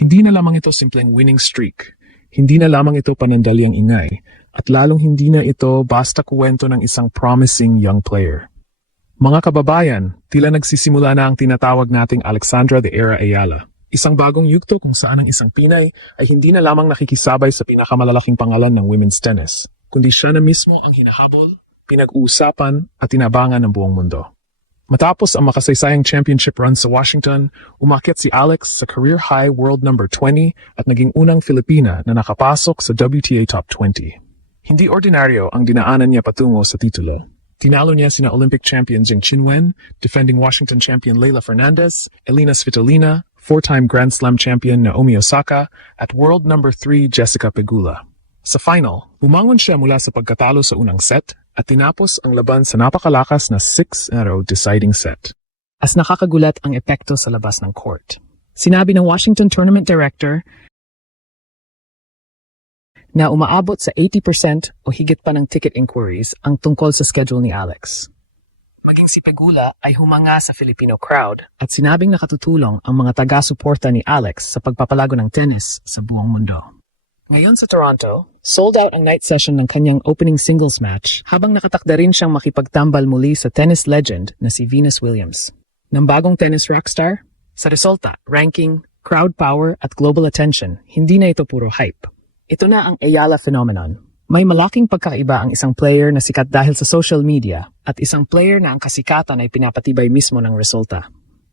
Hindi na lamang ito simpleng winning streak. Hindi na lamang ito panandaliang ingay. At lalong hindi na ito basta kuwento ng isang promising young player. Mga kababayan, tila nagsisimula na ang tinatawag nating Alexandra de Era Ayala. Isang bagong yugto kung saan ang isang Pinay ay hindi na lamang nakikisabay sa pinakamalalaking pangalan ng women's tennis, kundi siya na mismo ang hinahabol, pinag-uusapan at inabangan ng buong mundo. Matapos ang makasaysayang championship run sa Washington, umakyat si Alex sa career high world number 20 at naging unang Filipina na nakapasok sa WTA Top 20. Hindi ordinaryo ang dinaanan niya patungo sa titulo. Tinalo niya sina Olympic champion Zheng Qinwen, defending Washington champion Leylah Fernandez, Elina Svitolina, four-time Grand Slam champion Naomi Osaka, at world number 3 Jessica Pegula. Sa final, bumangon siya mula sa pagkatalo sa unang set at tinapos ang laban sa napakalakas na 6-0 deciding set. As nakakagulat ang epekto sa labas ng court. Sinabi ng Washington Tournament Director na umaabot sa 80% o higit pa ng ticket inquiries ang tungkol sa schedule ni Alex. Maging si Pegula ay humanga sa Filipino crowd at sinabing nakatutulong ang mga taga-suporta ni Alex sa pagpapalago ng tennis sa buong mundo. Ngayon sa Toronto, sold out ang night session ng kanyang opening singles match habang nakatakda rin siyang makipagtambal muli sa tennis legend na si Venus Williams. Ng bagong tennis rockstar? Sa resulta, ranking, crowd power at global attention, hindi na ito puro hype. Ito na ang Ayala phenomenon. May malaking pagkakaiba ang isang player na sikat dahil sa social media at isang player na ang kasikatan ay pinapatibay mismo ng resulta.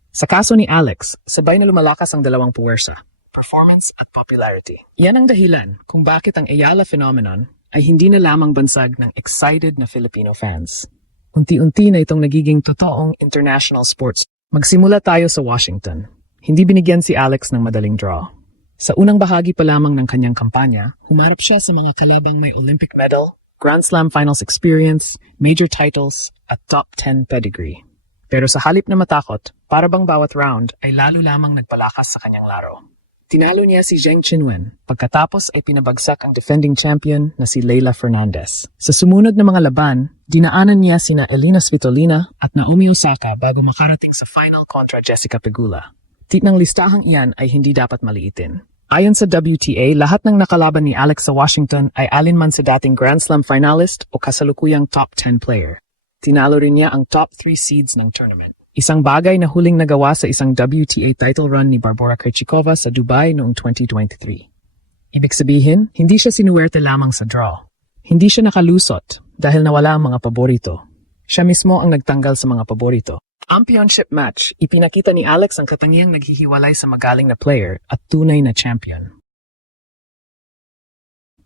Sa kaso ni Alex, sabay na lumalakas ang dalawang puwersa, performance at popularity. Yan ang dahilan kung bakit ang Ayala phenomenon ay hindi na lamang bansag ng excited na Filipino fans. Unti-unti na itong nagiging totoong international sports. Magsimula tayo sa Washington. Hindi binigyan si Alex ng madaling draw. Sa unang bahagi pa lamang ng kanyang kampanya, humarap siya sa mga kalabang may Olympic medal, Grand Slam Finals experience, major titles, at top 10 pedigree. Pero sa halip na matakot, para bang bawat round ay lalo lamang nagpalakas sa kanyang laro. Tinalo niya si Zheng Qinwen, pagkatapos ay pinabagsak ang defending champion na si Leylah Fernandez. Sa sumunod na mga laban, dinaanan niya sina Elina Svitolina at Naomi Osaka bago makarating sa final kontra Jessica Pegula. Ng listahang iyan ay hindi dapat maliitin. Ayon sa WTA, lahat ng nakalaban ni Alex sa Washington ay alinman sa dating Grand Slam finalist o kasalukuyang top 10 player. Tinalo rin niya ang top 3 seeds ng tournament. Isang bagay na huling nagawa sa isang WTA title run ni Barbora Krejcikova sa Dubai noong 2023. Ibig sabihin, hindi siya sinuwerte lamang sa draw. Hindi siya nakalusot dahil nawala ang mga paborito. Siya mismo ang nagtanggal sa mga paborito. Championship match, ipinakita ni Alex ang katangiang naghihiwalay sa magaling na player at tunay na champion.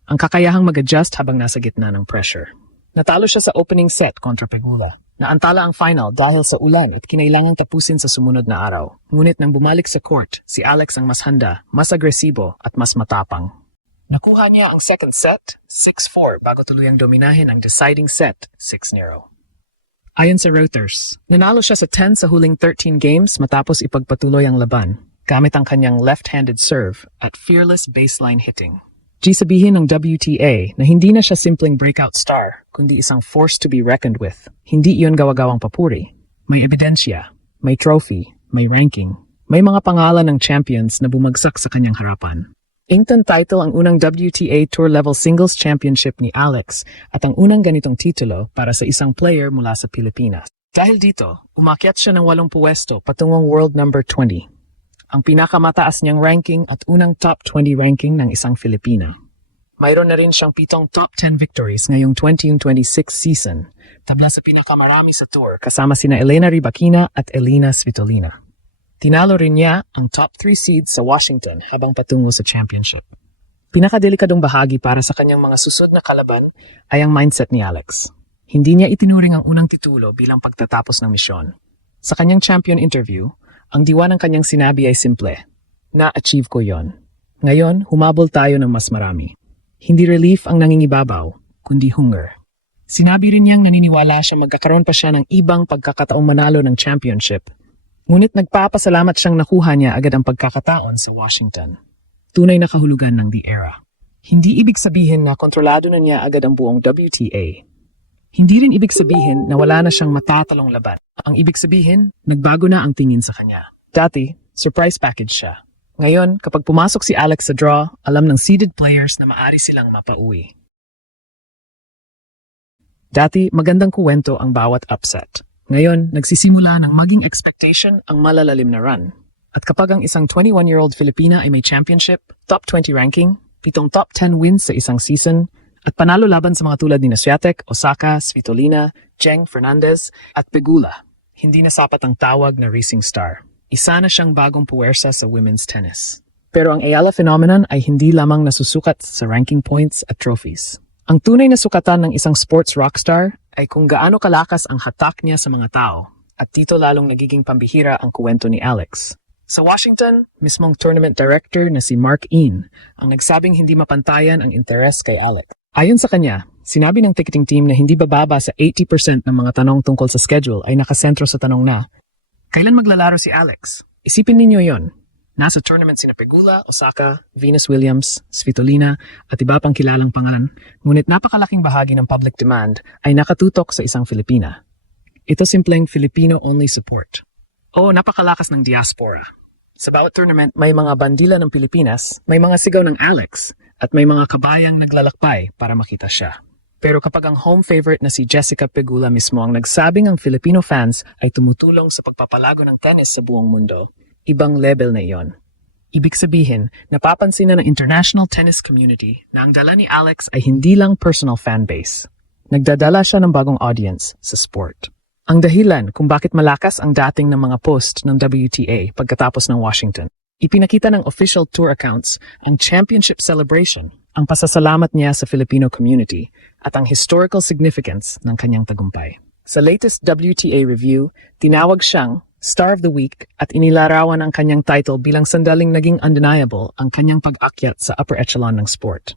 Ang kakayahang mag-adjust habang nasa gitna ng pressure. Natalo siya sa opening set kontra Pegula. Naantala ang final dahil sa ulan at kinailangang tapusin sa sumunod na araw. Ngunit nang bumalik sa court, si Alex ang mas handa, mas agresibo at mas matapang. Nakuha niya ang second set, 6-4 bago tuluyang dominahin ang deciding set, 6-0. Ayon sa Reuters, nanalo siya sa 10 sa huling 13 games matapos ipagpatuloy ang laban, gamit ang kanyang left-handed serve at fearless baseline hitting. Sabihin ng WTA na hindi na siya simpleng breakout star, kundi isang force to be reckoned with. Hindi iyon gawa-gawang papuri. May ebidensya, may trophy, may ranking, may mga pangalan ng champions na bumagsak sa kanyang harapan. Ington title ang unang WTA Tour Level Singles Championship ni Alex at ang unang ganitong titulo para sa isang player mula sa Pilipinas. Dahil dito, umakyat siya ng 8 puwesto patungong world number 20. Ang pinakamataas niyang ranking at unang top 20 ranking ng isang Filipina. Mayroon na rin siyang 7 top 10 victories ngayong 2026 season, tabla sa pinakamarami sa tour kasama sina Elena Rybakina at Elina Svitolina. Tinalo rin niya ang top 3 seeds sa Washington habang patungo sa championship. Pinakadelikadong bahagi para sa kanyang mga susod na kalaban ay ang mindset ni Alex. Hindi niya itinuring ang unang titulo bilang pagtatapos ng misyon. Sa kanyang champion interview, ang diwa ng kanyang sinabi ay simple, na-achieve ko yon. Ngayon, humabol tayo ng mas marami. Hindi relief ang nangingibabaw, kundi hunger. Sinabi rin niyang naniniwala siya magkakaroon pa siya ng ibang pagkakataong manalo ng championship. Ngunit nagpapasalamat siyang nakuha niya agad ang pagkakataon sa Washington. Tunay na kahulugan ng The Era. Hindi ibig sabihin na kontrolado na niya agad ang buong WTA. Hindi rin ibig sabihin na wala na siyang matatalong laban. Ang ibig sabihin, nagbago na ang tingin sa kanya. Dati, surprise package siya. Ngayon, kapag pumasok si Alex sa draw, alam ng seeded players na maari silang mapauwi. Dati, magandang kuwento ang bawat upset. Ngayon, nagsisimula ng maging expectation ang malalalim na run. At kapag ang isang 21-year-old Filipina ay may championship, top 20 ranking, 7 top 10 wins sa isang season, at panalo laban sa mga tulad ni Swiatek, Osaka, Svitolina, Jeng Fernandez, at Pegula, hindi na sapat ang tawag na racing star. Isa na siyang bagong puwersa sa women's tennis. Pero ang Ayala phenomenon ay hindi lamang nasusukat sa ranking points at trophies. Ang tunay na sukatan ng isang sports rockstar ay kung gaano kalakas ang hatak niya sa mga tao. At dito lalong nagiging pambihira ang kuwento ni Alex. Sa Washington, mismong tournament director na si Mark Een ang nagsabing hindi mapantayan ang interes kay Alex. Ayon sa kanya, sinabi ng ticketing team na hindi bababa sa 80% ng mga tanong tungkol sa schedule ay nakasentro sa tanong na, kailan maglalaro si Alex? Isipin ninyo yon. Nasa tournament sina Pegula, Osaka, Venus Williams, Svitolina at iba pang kilalang pangalan, ngunit napakalaking bahagi ng public demand ay nakatutok sa isang Filipina. Ito simpleng Filipino-only support. O napakalakas ng diaspora. Sa bawat tournament, may mga bandila ng Pilipinas, may mga sigaw ng Alex, at may mga kabayang naglalakbay para makita siya. Pero kapag ang home favorite na si Jessica Pegula mismo ang nagsabing ang Filipino fans ay tumutulong sa pagpapalago ng tennis sa buong mundo, ibang level na iyon. Ibig sabihin, napapansin na ng international tennis community na ang dala ni Alex ay hindi lang personal fanbase. Nagdadala siya ng bagong audience sa sport. Ang dahilan kung bakit malakas ang dating ng mga post ng WTA pagkatapos ng Washington. Ipinakita ng official tour accounts ang championship celebration, ang pasasalamat niya sa Filipino community, at ang historical significance ng kanyang tagumpay. Sa latest WTA review, tinawag siyang Star of the Week at inilarawan ang kanyang title bilang sandaling naging undeniable ang kanyang pag-akyat sa upper echelon ng sport.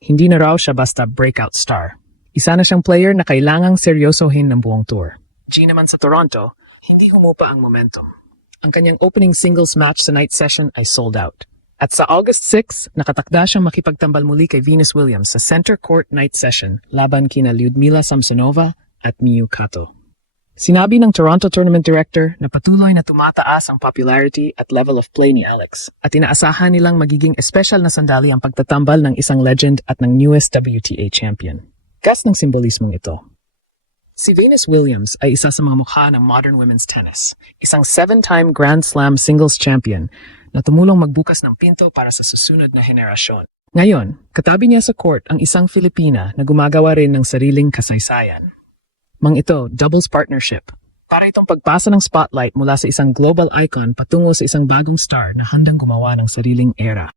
Hindi na raw siya basta breakout star. Isa na siyang player na kailangang seryosohin ng buong tour. G naman sa Toronto, hindi humupa ang momentum. Ang kanyang opening singles match sa night session ay sold out. At sa August 6, nakatakda siyang makipagtambal muli kay Venus Williams sa center court night session laban kina Lyudmila Samsonova at Miyu Kato. Sinabi ng Toronto Tournament Director na patuloy na tumataas ang popularity at level of play ni Alex at inaasahan nilang magiging espesyal na sandali ang pagtatambal ng isang legend at ng newest WTA champion. Gas ng simbolismong ito. Si Venus Williams ay isa sa mga mukha ng modern women's tennis, isang 7-time Grand Slam singles champion na tumulong magbukas ng pinto para sa susunod na henerasyon. Ngayon, katabi niya sa court ang isang Filipina na gumagawa rin ng sariling kasaysayan. Mang ito, doubles partnership. Para itong pagpasa ng spotlight mula sa isang global icon patungo sa isang bagong star na handang gumawa ng sariling era.